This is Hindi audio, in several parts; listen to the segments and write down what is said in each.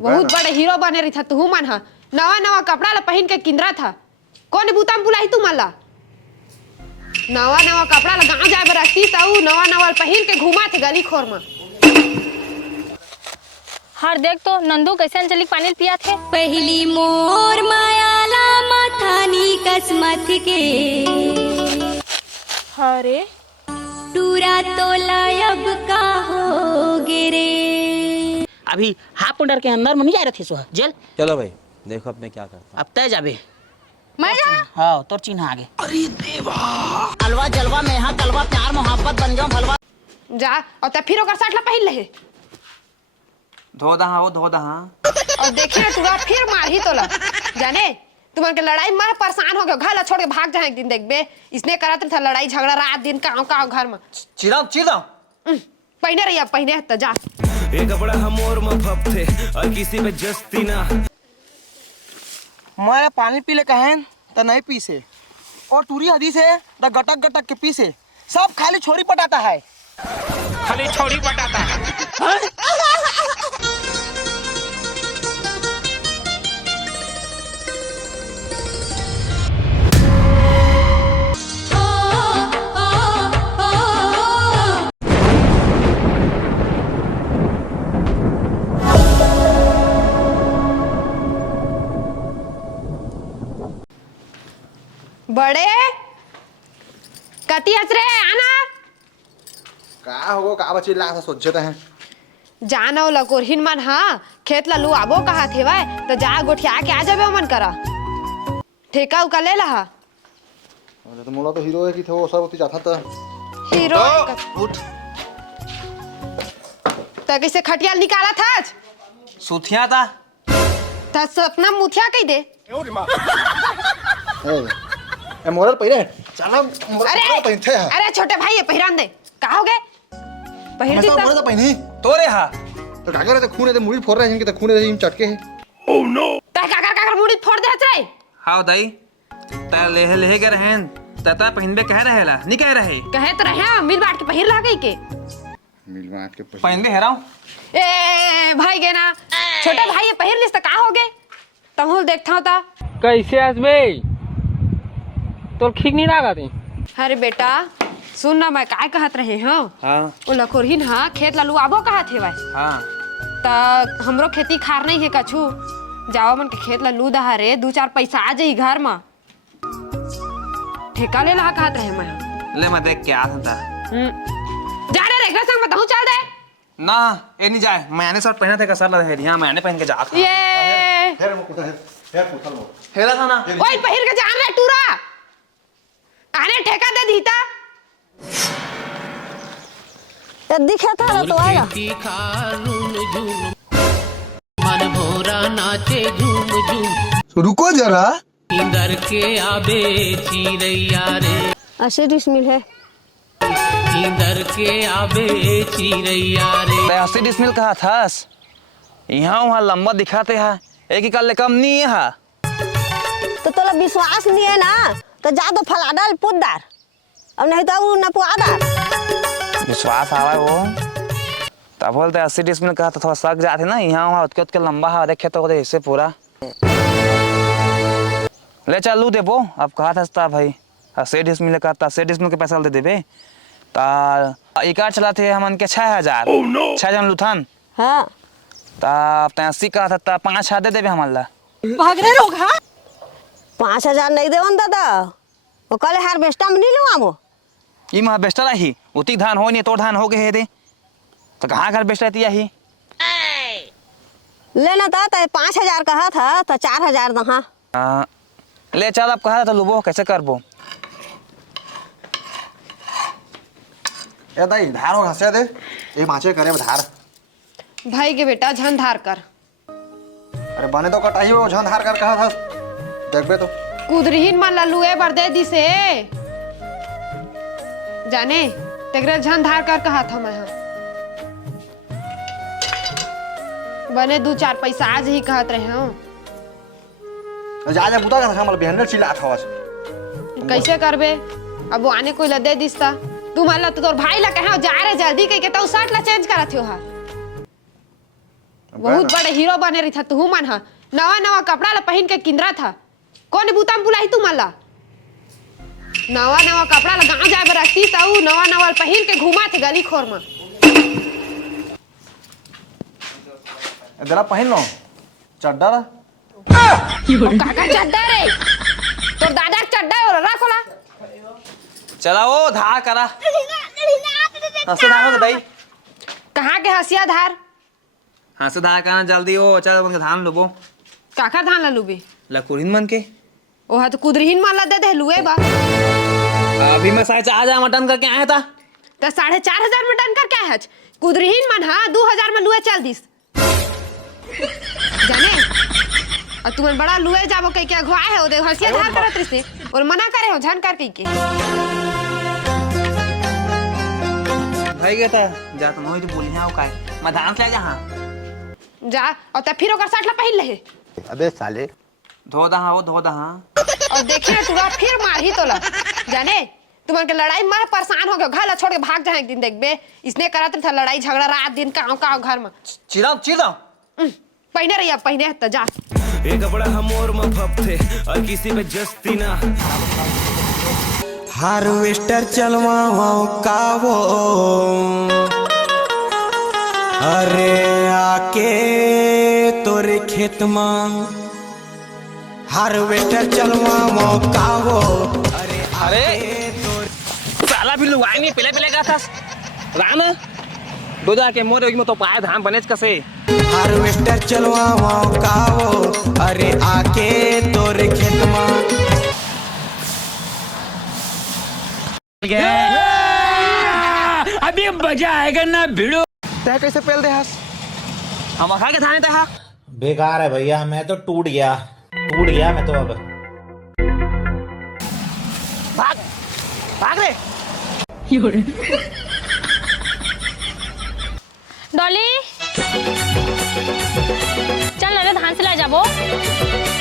बहुत बड़े हीरो बने रही था तू मन हा नवा नवा कपड़ा ला पहन के किंदरा था कौन बुताम बुलाई तू मला नवा नवा कपड़ा ला गांव जाए बरती ताऊ नवा नवा पहन के घुमा थे गली खोर में। हर देख तो नंदू कैसे अंजलि पानी पिया थे। पहली मोर मायाला मथानी कसमत के अरे टूरा तोला अब का हो गिरे। अभी हाफ पाउंडर के अंदर में नहीं जा रहे थे सुहा जेल। चलो भाई देखो अब मैं क्या करता हूँ। अब तय जाबे मैं जा हाँ तोर चिन्ह आगे। अरे देवा अलवा जलवा में यहाँ कलवा प्यार मोहब्बत बन जाओ भलवा जा और तब फिर ओकर साथ ला पहन ले धो दहा वो धो दहा और देखिए तू फिर मार ही तोला जाने तुमन के लड़ाई में परेशान हो गए घर ला छोड़ के भाग जाए एक दिन देखबे इसने करत था लड़ाई झगड़ा रात दिन काव घर में चिराओ पहने रही पहने तो जा एक कपड़ा हम और मफब थे और किसी पे जस्ती ना हमारे पानी पी ले कहन तो नहीं पीसे और टूरी हदी से तो गटक गटक के पीसे सब खाली छोरी पटाता है खाली छोड़ी पटाता है। बड़े कती हंस रहे आना का होगो का बच्चे ला सोचते हैं जानो लकोरहिन मन हाँ खेत ला लू आबो कहा थे भाई तो जा गोठिया के आ जाबे मन करा ठेका उका ले लहा तो मोला तो हीरो है कि थे वो सब जाता था हीरो उठ तो कैसे खटियाल निकाला था आज सुथिया था तो सपना मुथिया कही दे ए मोरल पहिरे चला अरे पहिनथे है अरे छोटे भाई ये पहिरान दे कहा हो गए पहिर मैं दी सब मोरल तो पहिनी तोरे हा तो काकर तो खून है मुड़ी फोड़ रहे हैं इनके तो खून है चटके है ओह नो ता काकर मुड़ी फोड़ दे रे हाउ दाई ता लेहे के रहन तता पहिनबे कह रहेला नहीं कह रहे कहे तो रहे मिल बांट के पहिर ला गई के मिल बांट के पहिनबे हेराऊ ए भाई गे ना छोटे भाई ये पहिर लिस तो का हो गए तमहुल देखता ता कैसे हंसबे तो ठीक नहीं लगा थे। अरे बेटा सुन ना मैं काय कहत रहे हाँ हाँ वो लखोरहिन हाँ खेत लालू आबो कहा थे भाई हाँ ता हमरो खेती खार नहीं है कछु जाओ मन के खेत ला लू दहा रे 2-4 पैसा आ जाई घर में ठेका ले ला कहत रहे मैं ले मैं देख के आता था जा रे रेखा संग बताऊं चल दे ना ये नहीं जाए मैंने शर्ट पहना था का सर लगा यहाँ मैंने पहन के जा था ये हेर मो कुछ है हेर पूछल मो हेरा था ना ओए पहिर के जान रे टूरा आने ठेका दे दीता दिखा था तो आएगा मन भोरा नाचे झूम झूम रुको जरा इंदर के आबे चिरैया रे 80 डिसमिल है इंदर के आबे चिरैया रे 80 डिसमिल कहा थास यहाँ वहाँ लंबा दिखाते हैं एक ही कल कम नहीं है तो तोला विश्वास नहीं है ना तो जा तो फला डाल पुदार अब नहीं तो वो न पुआदार विश्वास आवा वो तब बोलते 80 डिसमिल कहा तो थोड़ा सक जाते ना यहाँ वहाँ उतके लंबा है देखे तो इससे पूरा ले चलू देबो अब कहा था भाई 80 डिसमिल का 80 डिसमिल के पैसा दे देबे ता इकार चलाते हमन के 6000 6 जन लुथन हाँ ता 80 का था 5 दे देबे हमन ला भाग रहे लोग हाँ 5000 नहीं देवन दादा वो कल हार्वेस्टर में नहीं लुआमो ई महा बेस्टर ही उती धान हो नहीं तो धान हो गए थे तो कहाँ घर बेस्ट रहती है लेना था तो 5000 कहा था तो 4000 दहा ले चल अब कहा था लुबो कैसे करबो ए दाई धार हो हंसे दे ए माचे करे धार भाई के बेटा झन धार कर अरे बने तो कटाई वो झन धार कर कहा था देखबे तो कुदरहिन मा लल्लुए बर दे दिसे जाने तेरे झन धार कर कहा था मैं बने 2-4 पैसा आज ही कहत रहे हूँ जा जा बुता का हमल बिहंडर चिल्ला था कैसे करबे अब वो आने कोई ला दे दिसता तू मान ला तो तोर भाई ला कहे जा रे जल्दी कह के तो शर्ट ला चेंज करत हो बहुत बड़े हीरो बने रही था तू मन हा नवा नवा कपड़ा ला पहन के किंदरा था कौन बुताम बुलाई तू मला नवा नवा कपड़ा ला गाँव जाए बराती ताऊ नवा नवा पहन के घुमा थे गली खोर में जरा पहन लो चड्डा काका चड्डा रे तोर दादा चड्डा और रखोला चला वो धार करा हंसे धार दाई कहाँ के हसिया धार हंसे धार करना जल्दी हो चल बन के धान लुबो काका धान ला लुबे लकुरिन मन के ओहा तो कुदरहीन माला दे दे लुए बा अभी मैं 4,500 मटन करके आया था तो 4,500 में डन कर क्या है कुदरहीन मन हा 2,000 में लुए चल दिस जाने और तुमन बड़ा लुए जाबो कह के अगवाए है ओदे हसिया धार करत रिसे और मना करे हो झन कर के भाई गया था जा तुम होई तो बोली हां काय मैं धान से जहां जा और तब फिर ओकर साथ ला पहिल ले अबे साले धो दहा और देखिए तू फिर मार ही तोला जाने तुमन के लड़ाई में परेशान हो गयो घर ला छोड़ के भाग जाए एक दिन देखबे इसने करत था लड़ाई झगड़ा रात दिन काव घर में चिराओ पहने रहिया पहने त जा ये कपड़ा हम और मफब थे और किसी पे जस्ती ना हार्वेस्टर चलवाओ का वो अरे आके तोरे खेत में हार्वेस्टर चलवाओ का वो अरे साला भी लुगाई नहीं पहले का था राम दोदा के मोर में तो पाए धान बनेच कसे हार्वेस्टर चलवाओ का वो अरे आके तोरे खेत में अभी मजा आएगा ना भिड़ो तय कैसे पेल दे हस हम खा के धाने था बेकार है भैया मैं तो टूट गया मैं तो अब भाग रे डॉली चल ना रे धान सिलाई जाबो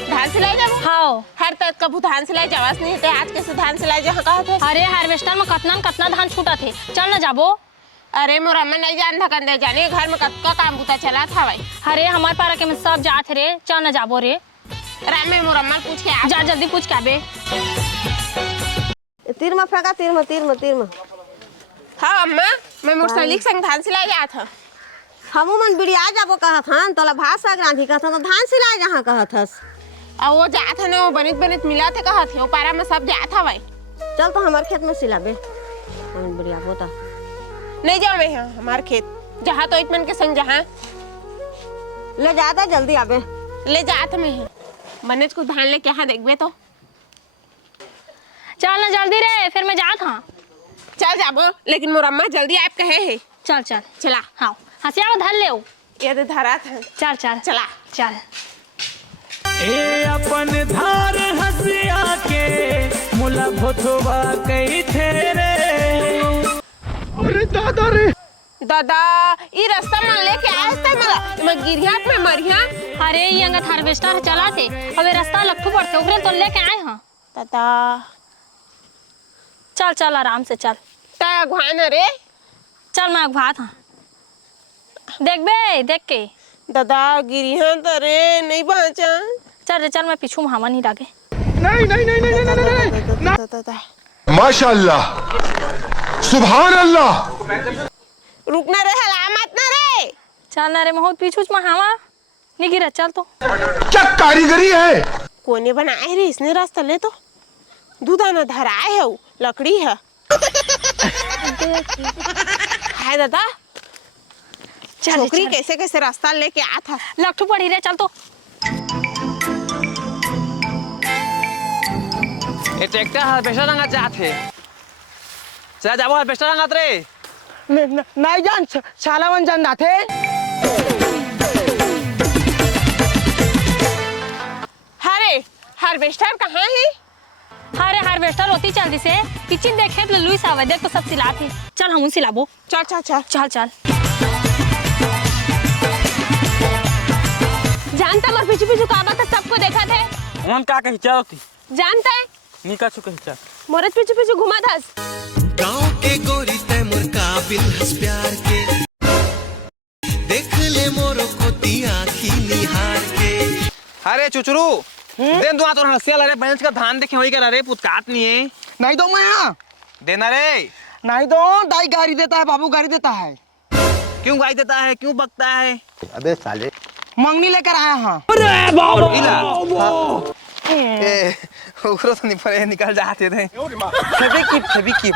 धान सिलाई जाबो हाँ हर तक कबू धान सिलाई जावास नहीं थे आज कैसे धान सिलाई जहाँ कहा थे अरे हार्वेस्टर में कतना धान छूटा थे चल ना जाबो अरे मोरा मैं नहीं जान था कंदे जाने घर में कतका काम बुता चला था भाई अरे हमार पारा के में सब जात रे चल ना जाबो रे राम में मोरा माल पूछ के आ जा जल्दी पूछ के आबे तीर में फेंका तीर में हाँ अम्मा मैं मोटरसाइकिल संग धान सिलाई जा था हमू मन बिड़िया जाबो कहत हन तोला भात साग रांधी कहत हन तो धान सिलाई जहाँ कहत हस और वो जात है ना वो बनित मिला थे कहा थे वो पारा में सब जात था भाई चल तो हमारे खेत में सिलाबे हम बिड़िया होता नहीं जाओ मैं हमारे खेत जहाँ तो इतमन के संग जहाँ ले जाता जल्दी आबे ले जात मैं बनित को धान ले क्या देखबे तो चल ना जल्दी रे फिर मैं जात हाँ चल जाबो लेकिन मोर अम्मा जल्दी आप कहे है चल चल चला हाँ हसिया धर ले ये तो धरा था चल चल चला चल ए अपन धार हसिया के मुला भोथवा कई थे रे अरे दादा रे दादा ये रास्ता में लेके आया था मला मैं गिरियात में मरिया अरे ये अंगत हार्वेस्टर चला थे अबे रास्ता लट्ठू पड़ते ओकरे तो लेके आए हाँ दादा चल चल आराम से चल ता अगवान रे चल मैं अगवात हाँ देख बे देख के दादा गिरिया तो रे नहीं बचा चल रे चल मैं पीछू में हवा नहीं लागे नहीं दादा माशाअल्लाह सुभान अल्लाह रुकना रे हलामत ना रे चल ना रे बहुत पीछू में हवा नहीं गिरा चल तो क्या कारीगरी है कोने बनाए रे इसने रास्ता ले तो दूधाना धराए है लकड़ी है हाय दादा छोकरी कैसे कैसे रास्ता लेके आ था लट्ठू पड़ी रे चल तो ये ट्रैक्टर हार्वेस्टर रंगा चाहते चला जाबो हार्वेस्टर रंगात रे नहीं जान शाला मन जान थे हरे हार्वेस्टर कहाँ है अरे हार्वेस्टर होती चल दिसे पीछे देखे तो लुई सावा देख तो सब सिला थे चल हम सिलाबो चल चल चल चल चल जानता मर पीछे पीछे काबा तो सबको देखा थे हम का कहि चलती जानता है नी का छु कहि चल मोरत पीछे पीछे घुमा था गाँव के गोरी तैमूर काबिल हंस प्यार के देख ले मोर कोती आखी निहार के। अरे चुचरू दे दुआ तो हंसिया रे बेंच का धान देखे होई कर रे पुतकात नहीं है। नहीं दो मैं देना रे। नहीं दो, दाई गाड़ी देता है, बाबू गाड़ी देता है। क्यों गाई देता है, क्यों बकता है? अबे साले मंगनी लेकर आया हाँ। ए ओकरो तो नहीं पड़े निकल जाते थे। फेविकिप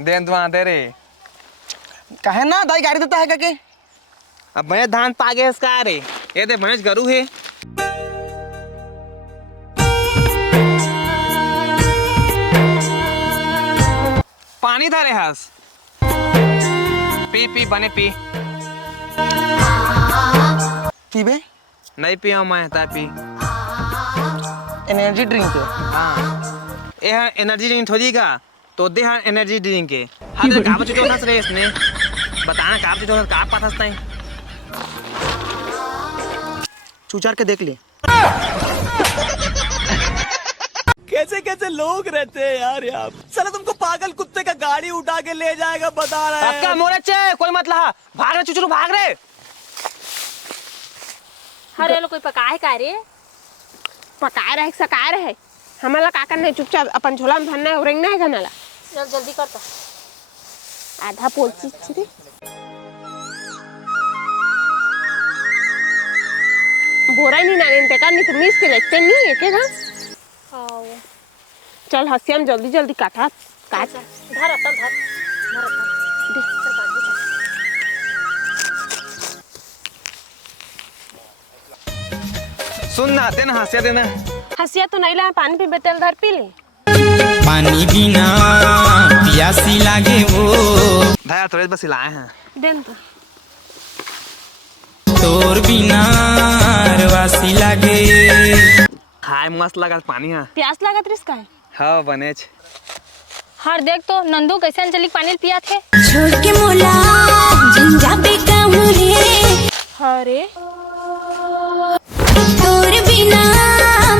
दे दुआ दे रे। कहे ना दाई गाड़ी देता है करके। अब मैं धान पागे इसका रे ये दे भैंस गरू है। पानी धरे हस पी पी बने पी। पीबे नहीं पिया मैं ता पी। एनर्जी ड्रिंक है। हाँ ये एनर्जी ड्रिंक थोड़ी का तो दे एनर्जी ड्रिंक के हाथ काप चुके हंस रे इसने बताना काप चुके काप पास हंसता है। चूचार के देख ले। कैसे कैसे लोग रहते हैं यार यहाँ। साला तुमको पागल कुत्ते का गाड़ी उठा के ले जाएगा बता रहा है। आपका मोरचे कोई मत लहा भाग रे चुचरू भाग रे। अरे लोग कोई पकाए का रे? पकाए रहे सकाए रहे हमारा का करना है, चुपचाप अपन झोला में भरना है और रेंगना है गनाला। चल जल्दी कर तो। आधा पोची रे बोरा नहीं नाने ते का नहीं तो मिस के लेते नहीं है के आओ चल हसियाम जल्दी जल्दी काटा काट धर अपन धर धर अपन दे चल बांध दे। सुन ना देना हंसिया देना। हसिया तो नहीं ला पानी पी बेतल धर पी ले। पानी बिना प्यासी लागे वो भाई थोड़े बस लाए हैं। देन तो तोर बिना रवासी लागे। हाय मस्त लगा पानी है। प्यास लागत रिस का है। हाँ बनेच। हर देख तो नंदू कैसे अंजलि पानी पिया थे। छोड़ के मोला जिंजा पे कहूँ रे। अरे तोर बिना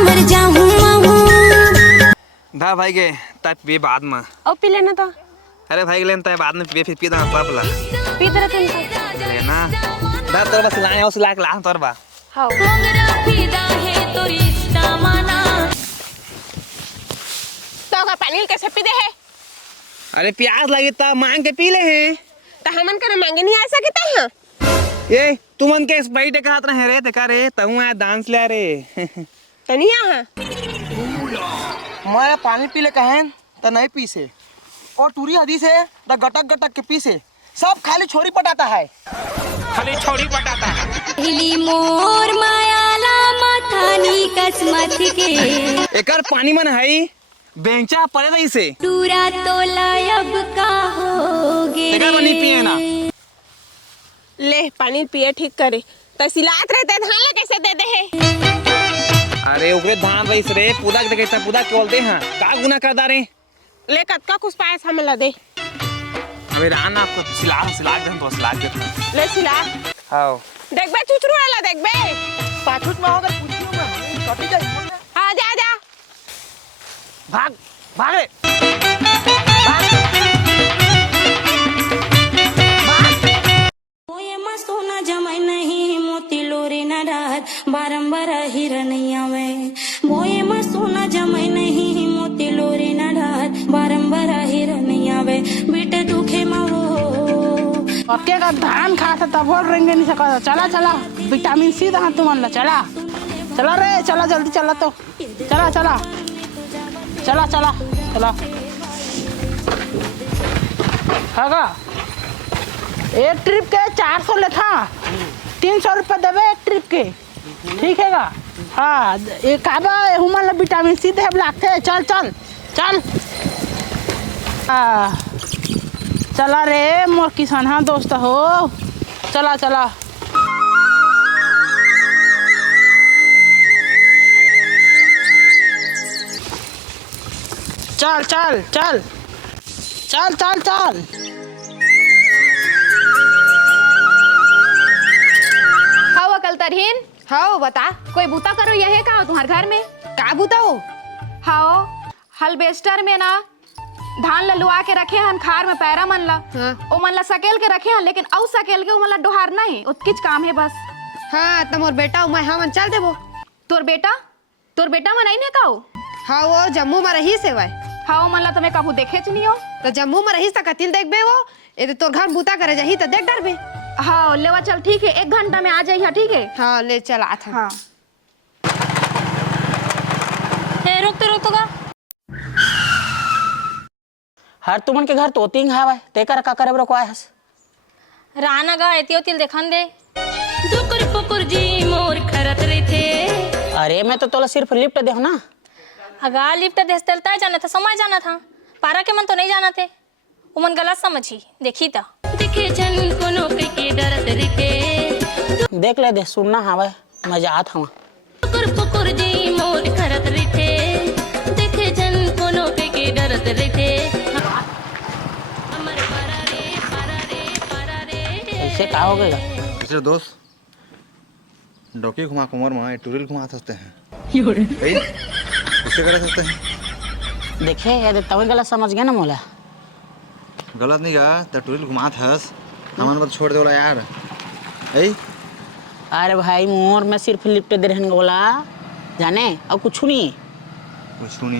मर जाऊँ धा भाई के तब पी बाद में। अब पी लेना तो। अरे भाई लेन तय बाद में पी फिर पी दा सब ला पी दे रहे थे लेना। धा तोर बस लाए उस लाख ला तोर बा। हाँ तो का पानी कैसे पी दे है? अरे प्यास लगी तब मांग के पी ले हैं। तो हमन करे मांगे नहीं आ सकता है। ये तुमन के स्प्राइट का हाथ रहे रे तका रे तहु आ डांस ले रे। तनिया हां मैं पानी पी ले कहें तो नहीं पीसे और टूरी हदीस है तो गटक गटक के पीसे सब खाली छोरी पटाता है। खाली छोड़ी पटाता है। हिली मोर मायाला मथानी कसमत के। एकर पानी मन है बेंचा पड़े रही से टूरा तोला अब का होगे तेरा पानी पिए ना। ले पानी पिए ठीक करे तो सिलात रहते धान ले कैसे दे दे है? अरे ओकरे धान रईस रे पूदा के कैसा पूदा के बोलते हैं का गुना कर दा रे। ले कतका कुछ पास हम ला दे। अबे रान आपको सिला दे तो सिला दे। ले सिला हां देख बे चुचरू वाला देख बे पाछूट में होकर पूछियो मैं कटी जाए। हां जा जा भाग भाग रे। मोये सोना जमाई नहीं मोती लोरे न रात बारंबार हिरनैया में। मोये में सोना जमाई नहीं मोती लोरे न रात बारंबार हिरनैया में। बेटे दुखे मारो ओके का धान खाता तब बोल रेंगे नहीं सका। चला चला विटामिन सी दहा तुमन ला। चला चला रे चला जल्दी चला तो चला चला चला चला चला हागा एक ट्रिप के 400 लेखा 300 रुपये देवे एक ट्रिप के ठीक है गा। हाँ ये काबा हुमन ला विटामिन सी दे लागते। चल चल चल चला रे मोर किसान हाँ दोस्त हो चला चला। चल चल चल चल चल चल हाउ अकल तरहीन हाउ बता कोई बूता करो यह का तुम्हारे घर में का बूता हो? हाओ हलबेस्टर में ना धान ला लुआ के रखे हन खार में पैरा मन ला ओ मन ला सकेल के रखे हन लेकिन औ सकेल के ओ मन ला डोहार नहीं उतकिच काम है बस। हाँ त मोर बेटा मैं हमन चल देबो। तोर बेटा मन आई ने काओ? हाँ वो जम्मू में रही से वाय। हाँ मन ला तुम्हें कबू देखे नहीं हो तो जम्मू में रही कतिल देखबे वो ए तोर घर बूता करे जाही तो देख डरबे। हाँ लेवा चल ठीक है 1 घंटा में आ जाइए ठीक है। हाँ ले चल आ था। हाँ रुक तो का हर तुमन के घर तोतिंग हावा तेकर का करे बरो हस राना गा एतियो तिल देखन दे। दुकुर पुकुर जी मोर खरत रही थे। अरे मैं तो तोला सिर्फ लिफ्ट दे ना। अगा लिफ्ट दे चलता जाना था समय जाना था पारा के मन तो नहीं जाना थे वो मन गलत समझी देखी था। देखे जन कोनो के डरत रही थे। देख ले दे सुनना हावा मजा आत हवा। दुकुर पुकुर जी मोर खरत रही थे। देखे जन कोनो के डरत रही थे। ऐसे का हो गया दूसरे दोस्त डोकी घुमा कुमार में टूरिल घुमा सकते हैं उससे कर सकते हैं। देखे यार तवे गलत समझ गया ना मोला। गलत नहीं गा तो टूरिल घुमात हस हमन बस छोड़ देला यार। ए अरे भाई मोर में सिर्फ लिफ्ट दे रहन गोला जाने और कुछ नहीं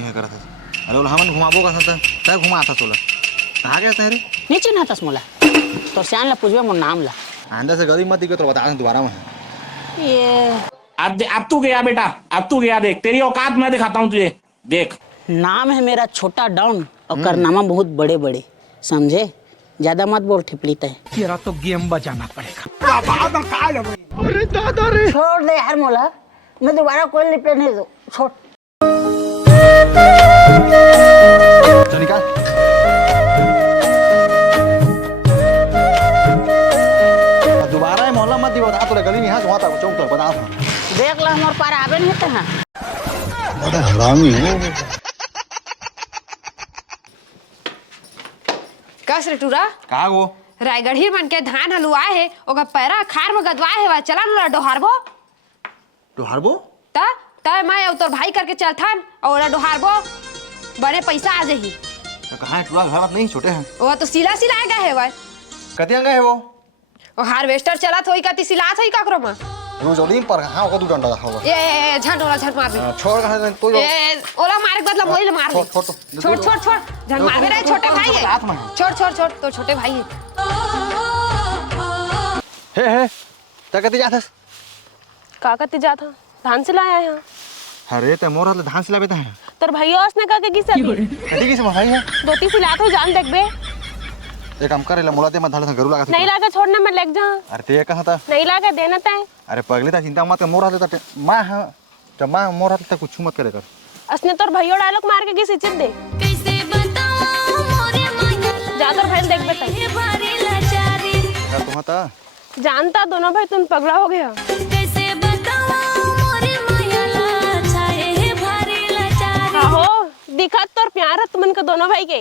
है करत। अरे बोला हमन घुमाबो का था तब घुमा था तोला कहां गया रे नीचे ना तस मोला तो सियान ला पूछबे मोर नाम ला अंदर से गली मत दिखे तो बता दोबारा में। ये अब तू गया बेटा अब तू गया देख तेरी औकात मैं दिखाता हूँ तुझे देख। नाम है मेरा छोटा डाउन और करनामा बहुत बड़े बड़े समझे ज्यादा मत बोल ठिपली तय। तेरा तो गेम बजाना पड़ेगा। अरे दादा रे छोड़ दे यार मोला मैं दोबारा कोई लिफ्ट नहीं दो छोड़। चल निकाल दोबारा मोहल्ला मत दी बता तो गली में यहाँ वहाँ तक चौक तक बता देख ला हमारे पार आवे नहीं था। बड़ा हरामी है कस रे टूरा कहा वो रायगढ़ी मन के धान हलुआ है ओका पैरा खार में गदवा है वा चला न डोहारबो ता ता मैं और तोर भाई करके चलथन और डोहारबो बड़े पैसा आ जाही। कहाँ है टूरा घर मत नहीं छोटे हैं वो तो सिला सिलाएगा है वा कतिया गए वो और हार्वेस्टर चला थोई कति सिलात होई काकरो में रोज ओलिम पर हां को 2 डंडा रखा ए झट मार दे छोड़ कहां तो ए ओला मारे के बदला मोइल मार दे छोड़ झट मार रे छोटे भाई है छोड़ तो छोटे भाई है हे तकती जाथस का कति जात धान सिलाया यहां। अरे ते मोर हाथ धान सिलाबे है तोर भैया उसने का के किसे कटी किसे भाई है दोती सिलात हो जान देखबे एक काम करेला मुलाते मत धाले गरु लगा नहीं लागे छोड़ने में लग जा। अरे ते कहां था नहीं लागे देना तय। अरे पगली ता चिंता मत मोर हाथ ता मां है तो मां मोर हाथ ता कुछ मत करे कर असने तोर भैया डायलॉग मार के किसी चित दे कैसे बताऊं मोरे माया जा तोर भाई देख बेटा ये भारी लाचारी। तुम ता जानता दोनों भाई तुम पगला हो गया। कैसे बताऊं मोरे माया लाचारी है भारी लाचारी। हो दिखत तोर प्यार तुमन के दोनों भाई के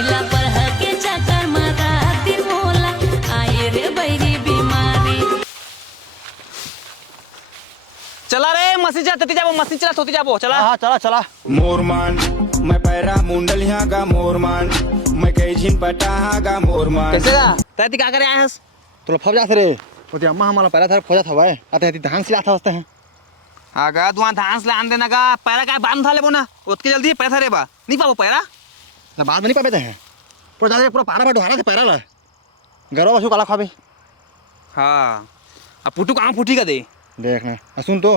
इला पर हके चक्कर मारा तिर मोला आए रे बैरी बीमारी। चला रे मसी जा तती जाबो मसी चला सोती जाबो चला। हां चला मोरमान मैं पैरा मुंडल यहाँ का मोरमान मैं कई झिन पटा का मोरमान। कैसे गा तती का करे आयस तो फब जा रे ओते अम्मा हमारा पैरा था खोजा था भाई आते हती धान सिला था हैं आगा दुआ धान से आन देना का पैरा का बांध था लेबो ना उतके जल्दी पैसा रे बा नहीं पाबो पैरा ना बाद में नहीं पाबे हैं पूरा जा पूरा पारा ढोहारा से पैरा ला गरो बसु काला खाबे। हां अब पुटू कहां फूटी का दे देख ना सुन तो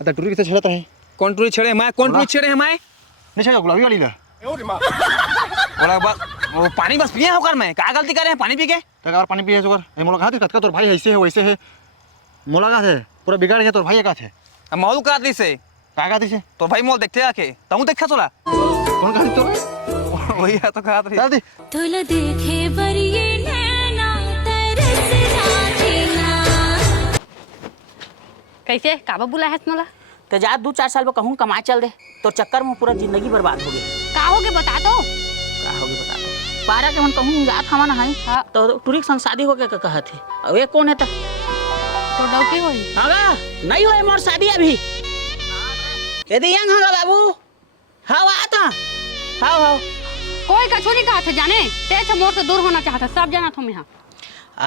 अत टूरी किसे छेड़त है कौन टूरी छेड़े मैं कौन टूरी छेड़े मैं नहीं छेड़ा गुलाबी वाली ला बोला बस वो पानी बस पिए होकर मैं क्या गलती करे हैं पानी पी के तक और पानी पिए सुगर ए मोला कहा तक तोर भाई ऐसे है वैसे है मोला का है पूरा बिगाड़ के तोर भाई का थे अब मौल का दी से का दी से तो भाई मोल देखते आके तू देखा सोला कौन कहा तो वही है तो कहा चल दी तुल देखे बरिए नैना तरस नाचना। कैसे काबा बुला है मोला तो जा 2-4 साल में कहूँ कमा चल दे तो चक्कर में पूरा जिंदगी बर्बाद हो गई। का होगे बता दो का होगी बता दो पारा के मन कहूँ जात हमारा है हाँ। तो टूरिक संग शादी हो गया कहा थे अब ये कौन है तो डौकी होई हागा नहीं होए मोर शादी अभी यदि यंग हागा बाबू हाउ आता हाउ कोई कछु नहीं कहा था जाने तेज मोर से दूर होना चाहता सब जाना तुम यहाँ।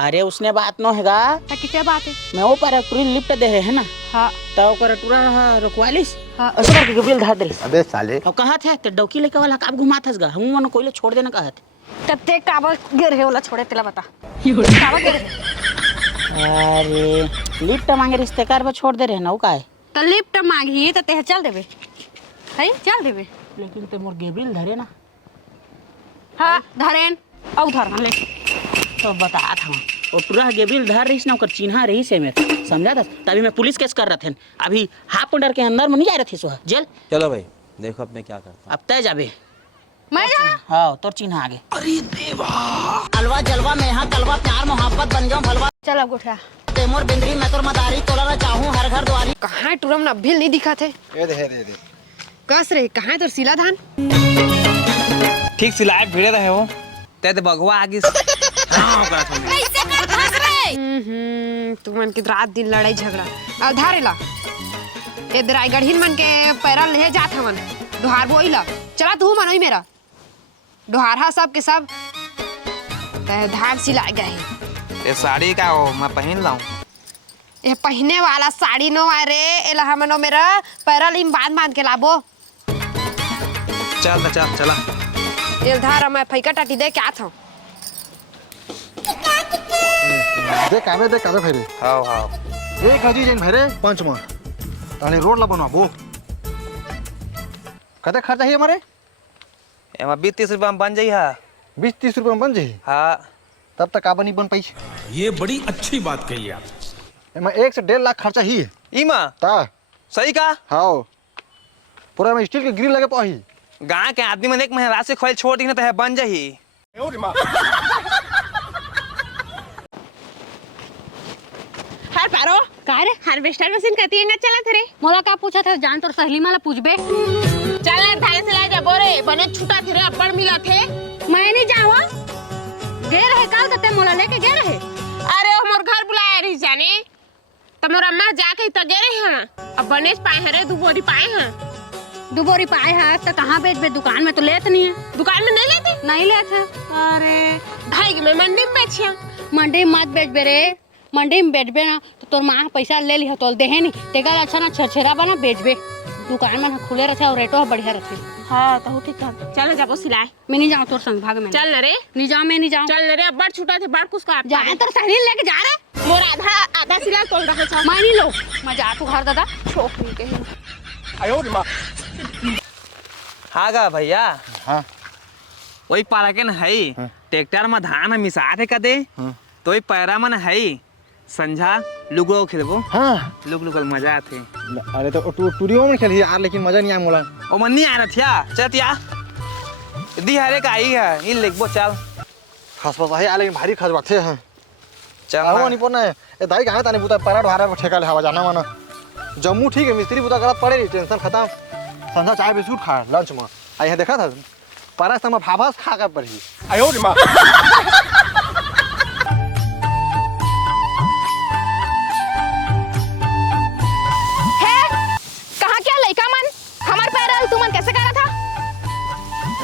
अरे उसने बात न हैगा तो किसे बात है? मैं वो पर टूरी लिफ्ट दे है ना। हाँ तो ओकर टूरा रुकवालिस। हाँ। ऐसे करके बिल धार दे। अबे साले अब कहा थे ते डौकी लेके वाला काब घुमात हसगा हम मन कोइले छोड़ देना कहा थे। तब ते काबा गिर है वाला छोड़े तेला बता काबा गिर है। अरे लिफ्ट मांगे रिश्तेदार पे छोड़ दे रहे ना वो काहे। तो लिफ्ट मांगी तो ते चल देबे है चल देबे। लेकिन ते मोर गेबिल धरे ना। हाँ धरेन औ धर ले तो बता था और पूरा गेबिल धर रही ना ओकर चिन्हा रही से में समझा था। तभी मैं पुलिस केस कर रहे थे अभी हाफ अंडर के अंदर में नहीं जा रहे थे सो जेल। चलो भाई देखो अब मैं क्या करता अब तय जाबे मैं जा हाँ तोर चिन्हा आगे। अरे देवा अलवा जलवा में हाँ कलवा प्यार मोहब्बत बन जाऊं भलवा चल अब उठा तेमोर बिंदरी मैं तोर मदारी तोला चाहूं हर घर द्वारी। कहाँ टूरम ना अभी नहीं दिखा थे। ये दे कस रे कहाँ तोर सिला धान? ठीक सिलाए भिड़े रहे हो ते बगवा आगे हाँ ओकरा छोड़ तुमन के रात दिन लड़ाई झगड़ा अब धारेला ये रायगढ़ीन मन के पैरा ले जात हमन दोहार बोइला चला तू मनोई मेरा दोहारा सब के सब धार सिला गए। ये साड़ी का हो मैं पहन लाऊं। ये पहने वाला साड़ी नो अरे एला हमनो मेरा पैरा लिम बांध बांध के लाबो। चल चला ये धार मैं फैका टाटी दे क्या था देख काबे भैरे हाँ हाँ एक हजी जन भैरे पंच में ताने रोड ला बनवाबो कते खर्चा है हमारे एमा 20-30 रुपया में बन जाई हा 20-30 रुपये में बन जाही। हाँ तब तक काबा नहीं बन पाई। ये बड़ी अच्छी बात कही आप। एमा 1 से 1.5 लाख खर्चा ही है इमा ता सही का हाँ पूरा में स्टील के ग्रिल लगे पाही। गाँव के आदमी मन एक महीना राशि खोल छोड़ दी ना तो बन जाही। हर पारो का रे हार्वेस्टर मशीन कहती है ना चला थे मोला का पूछा था जान तोर सहेली माला पूछबे चल रे थाने से ला जा बोरे बने छूटा थे रे अब्बड़ मिला थे। मैं नहीं जावा गे रहे काल कते मोला लेके गे रहे। अरे मोर घर बुलाया रही जाने तो मोर अम्मा जाके त गे रहे हैं अब बनेच पाए हैं रे 2 बोरी पाए हैं। 2 बोरी पाए हैं तो कहाँ बेचबे दुकान में तो लेत नहीं है। दुकान में नहीं लेते नहीं लेते। अरे ढाई में मंडी में बेचिया मंडी में मत बेचबे रे मंडी में बेचबे ना तो तोर माँ पैसा ले ली तोल देहे नहीं तेगा अच्छा ना छछेरा बना बेचबे दुकान में खुले रहते और रेटो बढ़िया रहते। हाँ तो ठीक है चल जाबो सिलाए मैं नहीं जाऊँ तोर संग भाग में चल न रे नहीं जाऊँ मैं नहीं जाऊँ चल न रे अब्बड़ छूटा थे बड़ कुछ का जा तोर सहेली लेके जा रे मोर आधा सिला तोल रखे छ मैं नहीं लो मैं जा तू घर दादा छोकरी के हाँ गा भैया हाँ वही पारा के न है ट्रैक्टर में धान मिसा थे कदे तो वही पैरा मन है संझा लुगो खेलबो। हाँ लुग मजा आथे। अरे तो टूरियो में खेली यार लेकिन मजा नहीं आया मोला। ओ मन नहीं आ रहा था चल या दी हरे का आई है इन लेगबो चल खसपस है लेकिन भारी खस बात है चल आओ नहीं पड़ना है ए दाई कहां ताने बुता पैरा भारा पर ठेका ले हवा जाना माना जम्मू ठीक है मिस्त्री बुता करत पड़े टेंशन खत्म संधा चाय बिस्कुट खा लंच में आ यहां देखा था पारा समा भाभास खा कर पड़ी आयो रे मां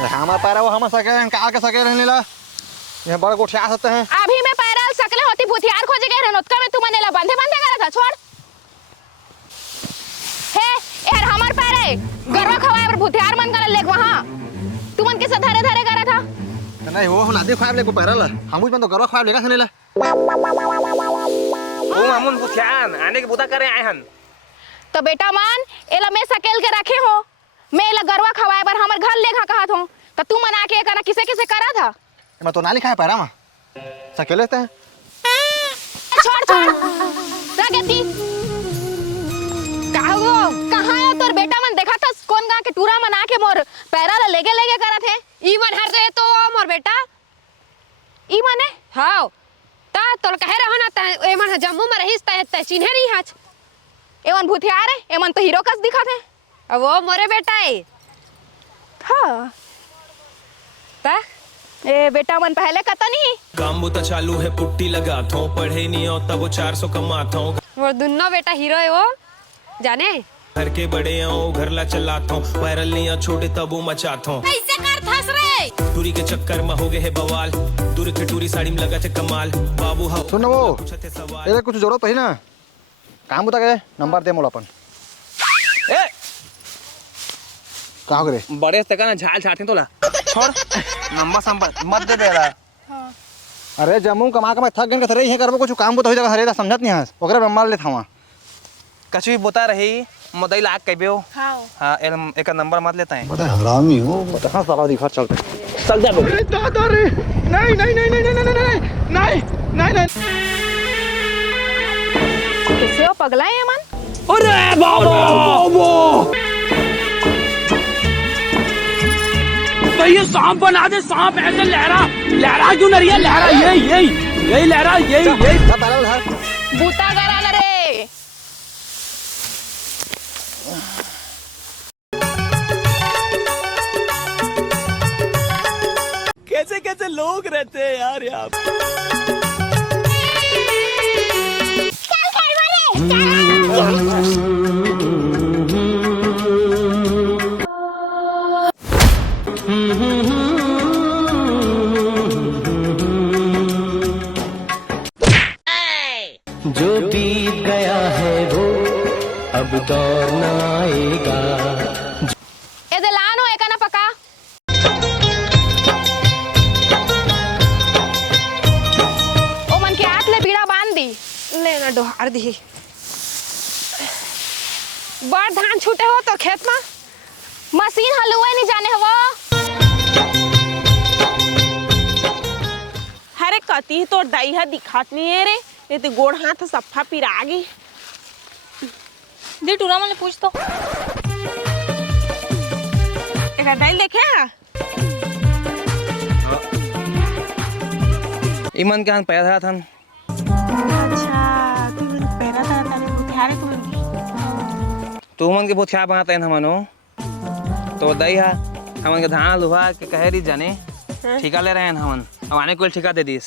हमारे पैरा वो हम सके हैं काल के सके रहने ला ये बड़ा गोठिया सकते हैं अभी मैं पैरा सकले होती भूतियार खोजे गए रनोतका में तू मने ला बंधे करा था छोड़ हे यार हमार पैरा गरवा खवाए पर भूतियार मन कर ले वहां तू मन के साथ धरे धरे करा था नहीं वो हम लादे खाब ले को पैरा ला हम भी बंद गरवा खाब लेगा सने ला ओ मामून भूतियान आने के बुता करे आए हन तो बेटा मान एला मैं सकेल के रखे हो मैं एला गरवा खवाए पर हमर घर लेखा कहत हो तो तू मना के करा किसे किसे करा था मैं तो ना लिखा है पैरा में सके लेते हैं छोड़ छोड़ प्रगति काहो कहां है तोर बेटा मन देखा था कौन गा के टूरा मना के मोर पैरा ला लेगे लेगे करा थे ई मन हर दे तो मोर बेटा ई माने हां ता तोर कहे रहो ना ए मन जम्मू में रहिस त चिन्हे नहीं हाच एवन भूतियार है एमन तो हीरो कस दिखा थे अब वो मोरे बेटा है हाँ ता ए बेटा मन पहले कता नहीं काम बुता चालू है पुट्टी लगा थो पढ़े नहीं हो तब 400 कमाता हूँ वो दुन्नो बेटा हीरो है वो जाने घर के बड़े आओ घर ला चलाता हूँ वायरल नहीं छोटे तबू मचाता हूँ कैसे कर फंस रे टूरी के चक्कर में हो गए है बवाल दूर के टूरी साड़ी में लगा थे कमाल बाबू हाँ सुन वो ये कुछ जरूरत पड़ी ना काम बता गए नंबर दे मोला अपन ए कहाँ करे बड़े से ना झाल छाटे तोला छोड़ नंबर संबर मत दे दे रहा। अरे जम्मू कमा के मैं थक गए रे ये करबो कुछ काम बता हो जाएगा हरे समझत नहीं हस ओकरे नंबर ले थावा कछु भी बता रही मदई लाग कहबे हो हाँ हां एक नंबर मत लेता है बता हरामी हो बता हां साला दिखा चल चल जा बो दादा रे नहीं नहीं नहीं नहीं नहीं नहीं नहीं नहीं नहीं किसे हो पगला है अमन अरे बाबा तो ये सांप बना दे सांप ऐसे लहरा क्यों नहीं है लहरा यही लहरा यही बूता गरा रे कैसे कैसे लोग रहते हैं यार यहाँ पे। जो बीत गया है वो अब दौर न आएगा। ए दलानो एका ना पका ओ मन के हाथ ले बीड़ा बांध दी ले ना डोहार दी बड़ धान छूटे हो तो खेत में मशीन हलुआ नहीं जाने हो अरे कती तो दही दिखात नहीं है रे ये तो गोड़ हाथ सफा पिरागी दी टूरा मैंने पूछ तो एक डाल देखे ईमान के हाथ पैदा था अच्छा तुम पैदा था तब बुधियारे तू मन के बहुत क्या बनाते हैं हमनो तो दई हा हमन के धान लुहा के कहेरी जाने ठेका ले रहे हैं हमन अब आने को ठेका दे दीस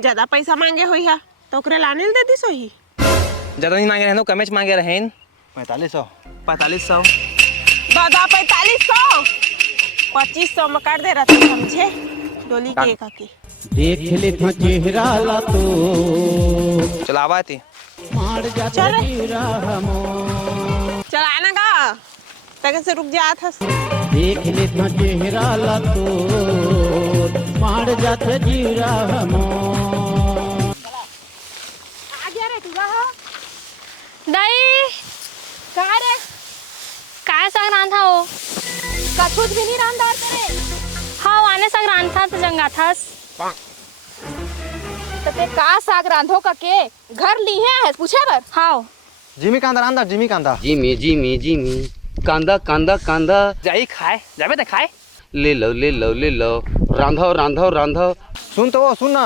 ज्यादा पैसा मांगे हुई है तो ओकरे लाने दे दी सोही ज्यादा नहीं मांगे रहे कमेच मांगे रहे 4500 4500 दादा 4500 2500 में काट दे रहा था समझे डोली के एक की देख ले था चेहरा ला तो चलावा थी चल आना का तक से रुक जा था देख ले था चेहरा ला तो मार जात जीरा हमो आ गया रे तू हो दाई कहाँ रे काय साग रांधा हो कछुत भी नहीं रामदार तेरे हाँ आने साग रांधा तो जंगा था तो ते का साग रांधो का के घर ली है पूछे बर हाँ जिमी कांदा रांदा जिमी कांदा जिमी कांदा कांदा कांदा जाई खाए जाबे त खाए ले लो रांधो सुन तो वो सुन ना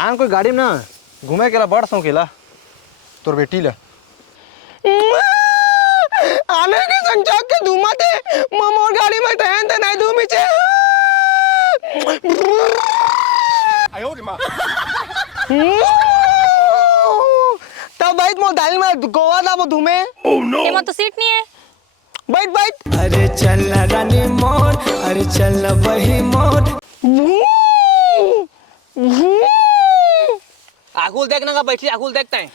आन कोई गाड़ी में ना घूमे केला बड़ सौ केला तोर बेटी ला आने के संचाक के धुमाते मोर गाड़ी में टहन ते नहीं धूमी छे आयो रे माँ तब बैठ मोर दाल में गोवा दा वो धुमे ये मत तो सीट नहीं है बैठ बैठ अरे चल रानी मोर अरे चल वही मोर आगुल देखना का बैठी आगुल देखते हैं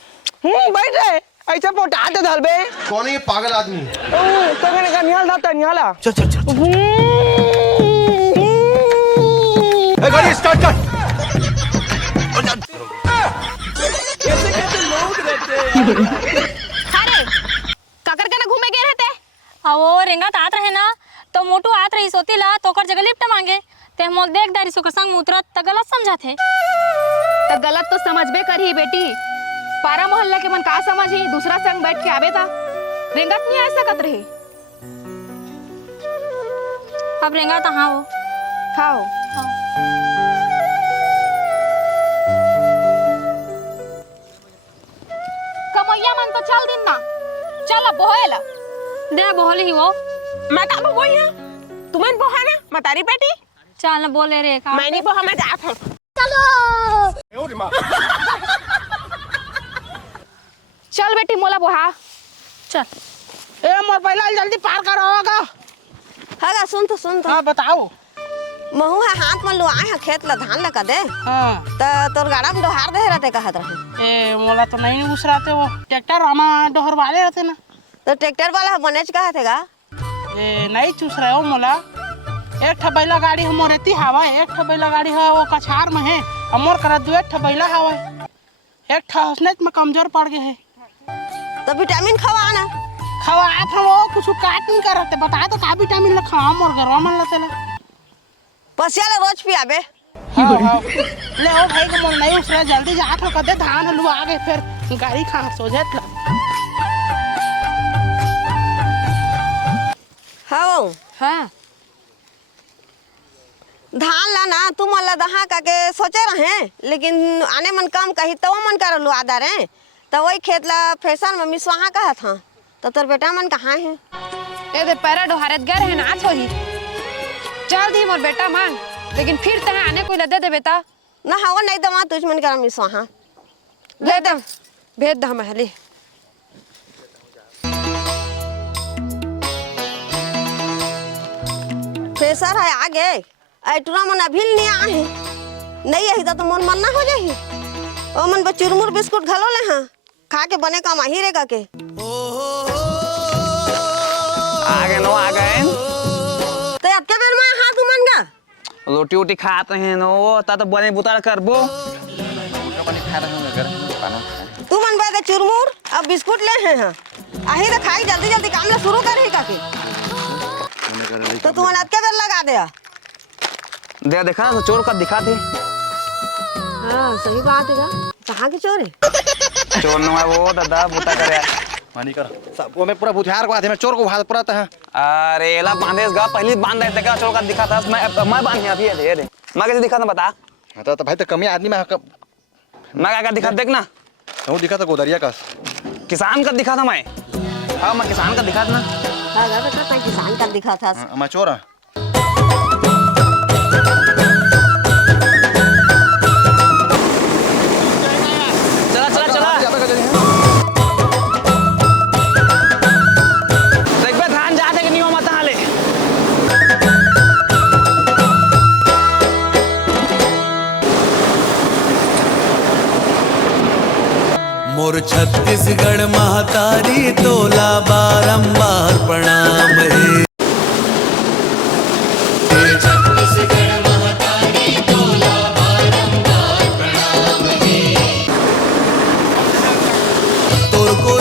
बैठ रे ऐसा पोटा दे धल बे कौन है ये पागल आदमी तो मैंने कहा नियाल दाता नियाला चल चल चल गाड़ी स्टार्ट कर कैसे कैसे लोग रहते हैं अरे काकर के ना घूमे गए रहते वो रेंगा तात रहे ना तो मोटू आत रही सोती ला तो कर जगह लिफ्ट मांगे ते मोल देख दारी सो संग मुतरत त गलत समझा थे तो गलत तो समझबे करी बेटी पारा मोहल्ला के मन का समझी दूसरा संग बैठ के आवे था रेंगत नहीं ऐसा कत रही अब रेंगा तो हाँ वो खाओ कमैया मन तो चल दिन ना चल बोहेला दे बोले ही वो मैं का बोई है तुम्हें बोहा ना मतारी बेटी चल ना बोले रे का मैं नहीं बोहा मैं जात हूं चल बेटी मोला बोहा चल ए मोर बैला जल्दी पार करोगा। हगा सुन तो हाँ बताओ। महू है हाथ में लुआए है खेत ला धान लगा दे हाँ तो तोर गाड़ा में डोहार दे रहते कहत रहे। ए मोला तो नहीं उसराते वो ट्रैक्टर हमा डोहर वाले रहते ना। तो ट्रैक्टर वाला बनेच कहत हैगा। ए नहीं चूस रहे हो मोला। एक ठा बैला गाड़ी हमर रहती हवा, एक ठा बैला गाड़ी है वो कछार में है, हमर करा दो एक ठा बैला हवा, एक ठा हंसने में कमजोर पड़ गए हैं। तो विटामिन खवा ना। खवा आप हम वो कुछ काट नहीं करते बता तो का विटामिन ला खा मोर गरवा मन लते ला। पसिया ला रोज पियाबे। हाँ ले ओ भाई को मोर नहीं उसरा जल्दी जा तो कदे धान हलवा आगे फिर गाड़ी खा सोझत ला। हाँ हाँ धान ला ना तुम अल्लाह दहा का के सोचे रहे लेकिन आने मन काम कही तो मन कर लुआ दा रहे तो वही खेत ला फैशन में मिसवाहा कहा था तो तोर बेटा मन कहाँ है। ए दे पैरा डोहारत गए रहे ना छोरी चल दी मोर बेटा मांग लेकिन फिर तह आने कोई दे दे बेटा ना हवा नहीं दमा तुझ मन कर मिसवाहा दे दे भेज दे महली। फैशन है आगे टूरा मन अभी नहीं आए नहीं यही तो मन मन ना हो जाही ओ मन बस चुरमुर बिस्कुट घलो ले हाँ खा के बने का माही रे का के आ गए तो अब क्या करना है हाथ उमन का रोटी वोटी खाते हैं नो ता तो बने बुतार करबो। तू मन बे चुरमुर अब बिस्कुट ले हैं हाँ आही तो खाई जल्दी जल्दी काम ला शुरू कर ही का के तो तू मन क्या बेर लगा दे दे देखा तो चोर का दिखा दे। हाँ सही बात है कहाँ के चोर है चोर न है वो दादा बुता करे मानी कर सब वो में पूरा बुझार को आधे में चोर को भाग पड़ा था। अरे एला बांधेस गा पहली बांध देते का चोर का दिखा था मैं बांध अभी दे मैं कैसे दिखा था बता। तो भाई तो कमी आदमी में मैं क्या दिखा देखना वो दिखा था गोदरिया का किसान का दिखा था मैं। हाँ मैं किसान का दिखा था हाँ बेटा किसान का दिखा था मैं चोर है। मोर छत्तीसगढ़ महतारी तोला बारंबार प्रणाम रे। छत्तीसगढ़ महतारी तोला बारंबार प्रणाम रे। तोर को